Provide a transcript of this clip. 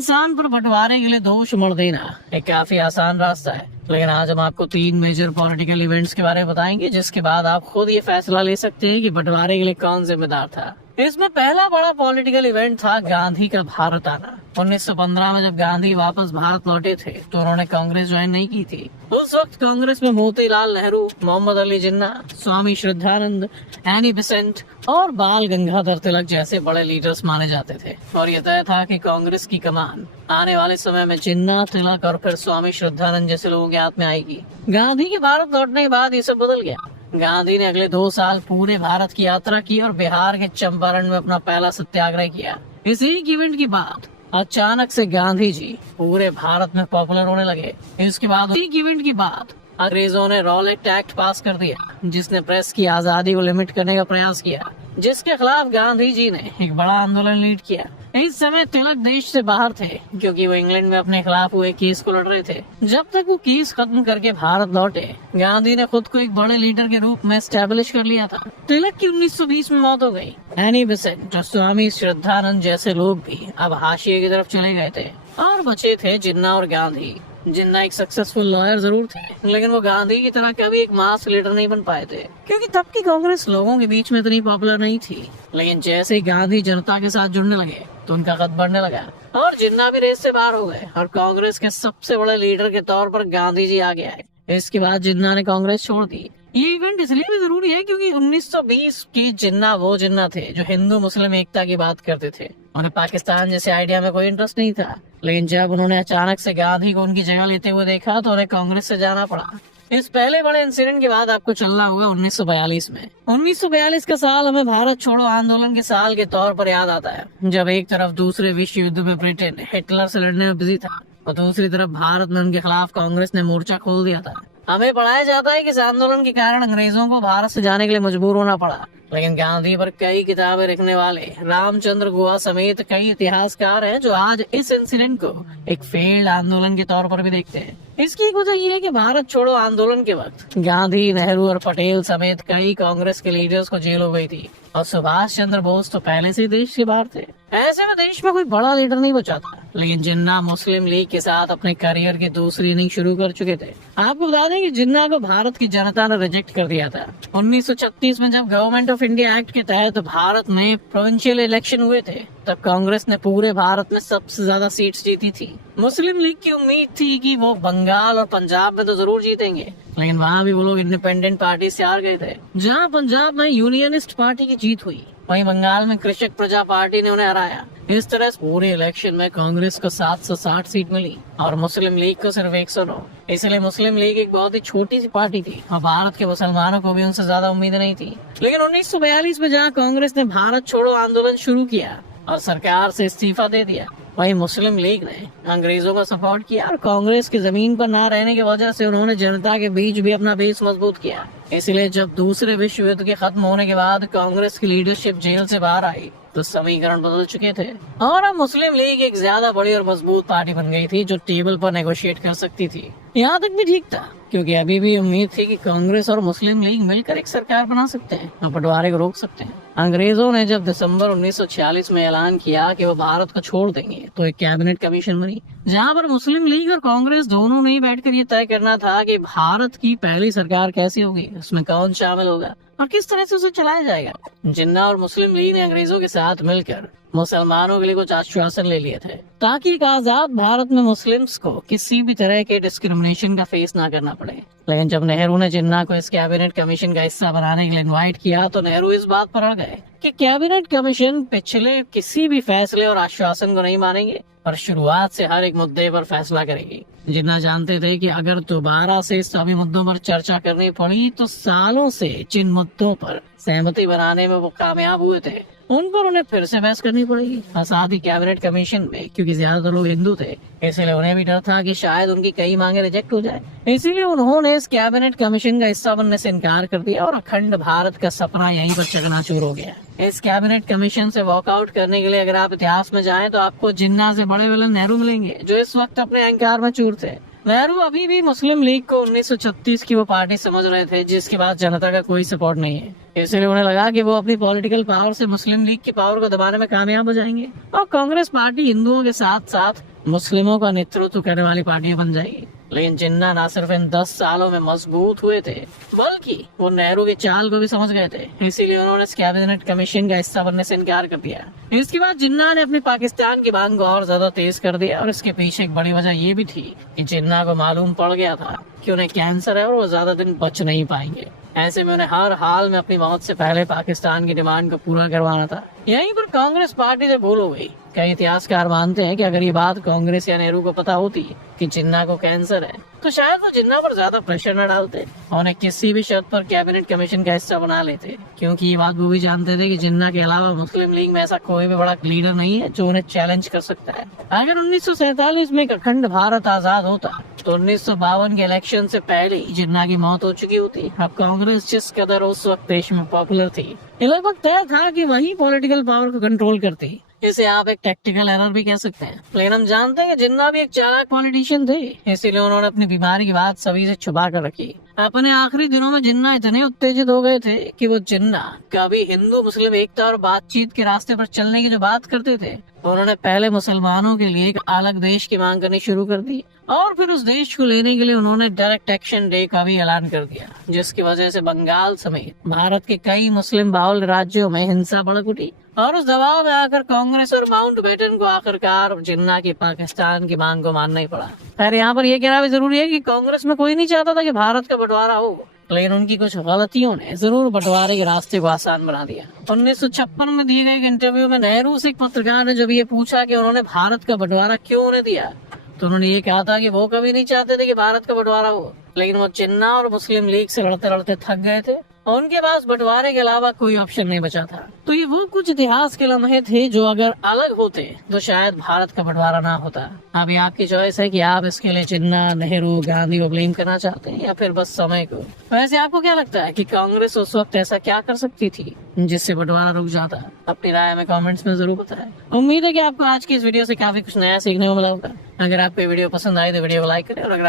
इंसान पर बंटवारे के लिए दोष मढ़ देना एक काफी आसान रास्ता है, लेकिन आज हम आपको 3 मेजर पॉलिटिकल इवेंट्स के बारे में बताएंगे, जिसके बाद आप खुद ये फैसला ले सकते हैं कि बंटवारे के लिए कौन जिम्मेदार था। इसमें पहला बड़ा पॉलिटिकल इवेंट था गांधी का भारत आना। 1915 में जब गांधी वापस भारत लौटे थे तो उन्होंने कांग्रेस ज्वाइन नहीं की थी। उस वक्त कांग्रेस में मोतीलाल नेहरू, मोहम्मद अली जिन्ना, स्वामी श्रद्धानंद, एनी बेसेंट और बाल गंगाधर तिलक जैसे बड़े लीडर्स माने जाते थे, और यह तय था कि कांग्रेस की कमान आने वाले समय में जिन्ना, तिलक और फिर स्वामी श्रद्धानंद जैसे लोगों के हाथ में आएगी। गांधी के भारत लौटने के बाद ये सब बदल गया। गांधी ने अगले 2 साल पूरे भारत की यात्रा की और बिहार के चंपारण में अपना पहला सत्याग्रह किया। इस एक इवेंट के बाद अचानक से गांधी जी पूरे भारत में पॉपुलर होने लगे। इसके बाद एक इवेंट के बाद अंग्रेजों ने रॉलेट एक्ट पास कर दिया, जिसने प्रेस की आजादी को लिमिट करने का प्रयास किया, जिसके खिलाफ गांधी जी ने एक बड़ा आंदोलन लीड किया। इस समय तिलक देश से बाहर थे, क्योंकि वो इंग्लैंड में अपने खिलाफ हुए केस को लड़ रहे थे। जब तक वो केस खत्म करके भारत लौटे, गांधी ने खुद को एक बड़े लीडर के रूप में एस्टेब्लिश कर लिया था। तिलक की 1920 में मौत हो गई। एनी बेसेंट और स्वामी श्रद्धानंद जैसे लोग भी अब हाशिए की तरफ चले गए थे, और बचे थे जिन्ना और गांधी। जिन्ना एक सक्सेसफुल लॉयर जरूर थे, लेकिन वो गांधी की तरह कभी एक मास लीडर नहीं बन पाए थे, क्योंकि तब की कांग्रेस लोगों के बीच में इतनी पॉपुलर नहीं थी। लेकिन जैसे ही गांधी जनता के साथ जुड़ने लगे तो उनका कद बढ़ने लगा, और जिन्ना भी रेस से बाहर हो गए, और कांग्रेस के सबसे बड़े लीडर के तौर पर गांधी जी आ गए। इसके बाद जिन्ना ने कांग्रेस छोड़ दी। ये इवेंट इसलिए भी जरूरी है क्योंकि 1920 की जिन्ना वो जिन्ना थे जो हिंदू मुस्लिम एकता की बात करते थे। उन्हें पाकिस्तान जैसे आइडिया में कोई इंटरेस्ट नहीं था, लेकिन जब उन्होंने अचानक से गांधी को उनकी जगह लेते हुए देखा तो उन्हें कांग्रेस से जाना पड़ा। इस पहले बड़े इंसिडेंट के बाद आपको चलना होगा 1942 में। 1942 का साल हमें भारत छोड़ो आंदोलन के साल के तौर पर याद आता है, जब एक तरफ दूसरे विश्व युद्ध में ब्रिटेन हिटलर से लड़ने में बिजी था और दूसरी तरफ भारत में उनके खिलाफ कांग्रेस ने मोर्चा खोल दिया था। हमें पढ़ाया जाता है कि इस आंदोलन के कारण अंग्रेजों को भारत से जाने के लिए मजबूर होना पड़ा, लेकिन गांधी पर कई किताबें लिखने वाले रामचंद्र गुहा समेत कई इतिहासकार हैं जो आज इस इंसिडेंट को एक फेल्ड आंदोलन के तौर पर भी देखते हैं। इसकी एक वजह ये है कि भारत छोड़ो आंदोलन के वक्त गांधी, नेहरू और पटेल समेत कई कांग्रेस के लीडर्स को जेल हो गई थी, और सुभाष चंद्र बोस तो पहले से देश के बाहर थे। ऐसे में देश में कोई बड़ा लीडर नहीं बचा था, लेकिन जिन्ना मुस्लिम लीग के साथ अपने करियर की दूसरी इनिंग शुरू कर चुके थे। आपको बता दें कि जिन्ना को भारत की जनता ने रिजेक्ट कर दिया था। 1936 में जब गवर्नमेंट ऑफ इंडिया एक्ट के तहत भारत में प्रोविंशियल इलेक्शन हुए थे, तब कांग्रेस ने पूरे भारत में सबसे ज्यादा सीट्स जीती थी। मुस्लिम लीग की उम्मीद थी कि वो बंगाल और पंजाब में तो जरूर जीतेंगे, लेकिन वहाँ भी वो लोग इंडिपेंडेंट पार्टी से हार गए थे। जहाँ पंजाब में यूनियनिस्ट पार्टी की जीत हुई, वहीं बंगाल में कृषक प्रजा पार्टी ने उन्हें हराया। इस तरह पूरे इलेक्शन में कांग्रेस को 760 सीट मिली और मुस्लिम लीग को सिर्फ 109। इसलिए मुस्लिम लीग एक बहुत ही छोटी सी पार्टी थी और भारत के मुसलमानों को भी उनसे ज्यादा उम्मीद नहीं थी। लेकिन 1942 में जहाँ कांग्रेस ने भारत छोड़ो आंदोलन शुरू किया और सरकार से इस्तीफा दे दिया, वहीं मुस्लिम लीग ने अंग्रेजों का सपोर्ट किया, और कांग्रेस की जमीन पर ना रहने की वजह से उन्होंने जनता के बीच भी अपना बेस मजबूत किया। इसलिए जब दूसरे विश्व युद्ध के खत्म होने के बाद कांग्रेस की लीडरशिप जेल से बाहर आई तो समीकरण बदल चुके थे, और अब मुस्लिम लीग एक ज्यादा बड़ी और मजबूत पार्टी बन गई थी जो टेबल पर नेगोशिएट कर सकती थी। यहाँ तक भी ठीक था, क्योंकि अभी भी उम्मीद थी कि कांग्रेस और मुस्लिम लीग मिलकर एक सरकार बना सकते हैं और बंटवारे को रोक सकते हैं। अंग्रेजों ने जब दिसंबर 1946 में ऐलान किया कि वो भारत को छोड़ देंगे, तो एक कैबिनेट कमीशन बनी, जहाँ पर मुस्लिम लीग और कांग्रेस दोनों ने बैठकर ये तय करना था कि भारत की पहली सरकार कैसी होगी, उसमें कौन शामिल होगा और किस तरह से उसे चलाया जाएगा। जिन्ना और मुस्लिम लीग ने अंग्रेजों के साथ मिलकर मुसलमानों के लिए कुछ आश्वासन ले लिए थे, ताकि एक आजाद भारत में मुस्लिम्स को किसी भी तरह के डिस्क्रिमिनेशन का फेस ना करना पड़े। लेकिन जब नेहरू ने जिन्ना को इस कैबिनेट कमीशन का हिस्सा बनाने के लिए इनवाइट किया, तो नेहरू इस बात पर अड़ गए कि कैबिनेट कमीशन पिछले किसी भी फैसले और आश्वासन को नहीं मानेंगे और शुरुआत से हर एक मुद्दे पर फैसला करेगी। जिन्ना जानते थे कि अगर दोबारा से सभी मुद्दों पर चर्चा करनी पड़ी तो सालों से जिन मुद्दों पर सहमति बनाने में वो कामयाब हुए थे, उन पर उन्हें फिर से बहस करनी पड़ेगी। और साथ ही कैबिनेट कमीशन में क्योंकि ज्यादातर लोग हिंदू थे, इसलिए उन्हें भी डर था कि शायद उनकी कई मांगे रिजेक्ट हो जाए। इसीलिए उन्होंने इस कैबिनेट कमीशन का हिस्सा बनने से इनकार कर दिया और अखंड भारत का सपना यहीं पर चकनाचूर हो गया। इस कैबिनेट कमीशन से वॉकआउट करने के लिए अगर आप इतिहास में जाएं तो आपको जिन्ना से बड़े विलन नेहरू मिलेंगे, जो इस वक्त अपने अहंकार में चूर थे। नेहरू अभी भी मुस्लिम लीग को 1936 की वो पार्टी समझ रहे थे जिसके बाद जनता का कोई सपोर्ट नहीं है। इसलिए उन्हें लगा कि वो अपनी पॉलिटिकल पावर से मुस्लिम लीग की पावर को दबाने में कामयाब हो जाएंगे और कांग्रेस पार्टी हिंदुओं के साथ साथ मुस्लिमों का नेतृत्व करने वाली पार्टी बन जाएगी। लेकिन जिन्ना ना सिर्फ इन 10 सालों में मजबूत हुए थे, बल्कि वो नेहरू की चाल को भी समझ गए थे। इसीलिए उन्होंने इस कैबिनेट कमीशन का हिस्सा बनने से इनकार कर दिया। इसके बाद जिन्ना ने अपनी पाकिस्तान की मांग को और ज्यादा तेज कर दिया और इसके पीछे एक बड़ी वजह ये भी थी कि जिन्ना को मालूम पड़ गया था कि उन्हें कैंसर है और वो ज्यादा दिन बच नहीं पाएंगे। ऐसे में उन्हें हर हाल में अपनी मौत से पहले पाकिस्तान की डिमांड को पूरा करवाना था। यहीं पर कांग्रेस पार्टी से भूल हो गई। कई इतिहासकार मानते हैं कि अगर ये बात कांग्रेस या नेहरू को पता होती कि जिन्ना को कैंसर है तो शायद वो जिन्ना पर ज्यादा प्रेशर न डालते और उन्हें किसी भी शर्त पर कैबिनेट कमीशन का हिस्सा बना लेते, क्योंकि ये बात वो भी जानते थे कि जिन्ना के अलावा मुस्लिम लीग में ऐसा कोई भी बड़ा लीडर नहीं है जो उन्हें चैलेंज कर सकता है। अगर 1947 में एक अखंड भारत आजाद होता तो 1952 के इलेक्शन से पहले ही जिन्ना की मौत हो चुकी होती। अब कांग्रेस जिस कदर उस वक्त देश में पॉपुलर थी, ये लगभग तय था कि वही पॉलिटिकल पावर को कंट्रोल करती। इसे आप एक टैक्टिकल एरर भी कह सकते हैं। लेकिन हम जानते हैं कि जिन्ना भी एक चालाक पॉलिटिशियन थे, इसीलिए उन्होंने अपनी बीमारी की बात सभी से छुपा कर रखी। अपने आखिरी दिनों में जिन्ना इतने उत्तेजित हो गए थे कि वो जिन्ना कभी हिंदू मुस्लिम एकता और बातचीत के रास्ते पर चलने की जो बात करते थे, उन्होंने पहले मुसलमानों के लिए एक अलग देश की मांग करनी शुरू कर दी और फिर उस देश को लेने के लिए उन्होंने डायरेक्ट एक्शन डे का भी ऐलान कर दिया, जिसकी वजह से बंगाल समेत भारत के कई मुस्लिम बाहुल राज्यों में हिंसा भड़क उठी और उस दबाव में आकर कांग्रेस और माउंटबेटन को आखिरकार जिन्ना की पाकिस्तान की मांग को मानना ही पड़ा। खैर यहाँ पर यह कहना भी जरूरी है कि कांग्रेस में कोई नहीं चाहता था कि भारत का बंटवारा हो, लेकिन उनकी कुछ गलतियों ने जरूर बंटवारे के रास्ते को आसान बना दिया। 1956 में दिए गए एक इंटरव्यू में नेहरू से एक पत्रकार ने जब ये पूछा कि उन्होंने भारत का बंटवारा क्यों उन्हें दिया, तो उन्होंने ये कहा था कि वो कभी नहीं चाहते थे कि भारत का बंटवारा हो, लेकिन वो जिन्ना और मुस्लिम लीग से लड़ते लड़ते थक गए थे और उनके पास बंटवारे के अलावा कोई ऑप्शन नहीं बचा था। तो ये वो कुछ इतिहास के लम्हे थे जो अगर अलग होते तो शायद भारत का बंटवारा ना होता। अभी आपकी चॉइस है कि आप इसके लिए जिन्ना, नेहरू, गांधी को ब्लेम करना चाहते हैं या फिर बस समय को। वैसे आपको क्या लगता है कि कांग्रेस उस वक्त ऐसा क्या कर सकती थी जिससे बंटवारा रुक जाता? अपनी राय हमें कमेंट्स में जरूर बताएं। उम्मीद है कि आपको आज की इस वीडियो से काफी कुछ नया सीखने को मिला होगा। अगर आपको वीडियो पसंद आए तो वीडियो को लाइक करें और अगर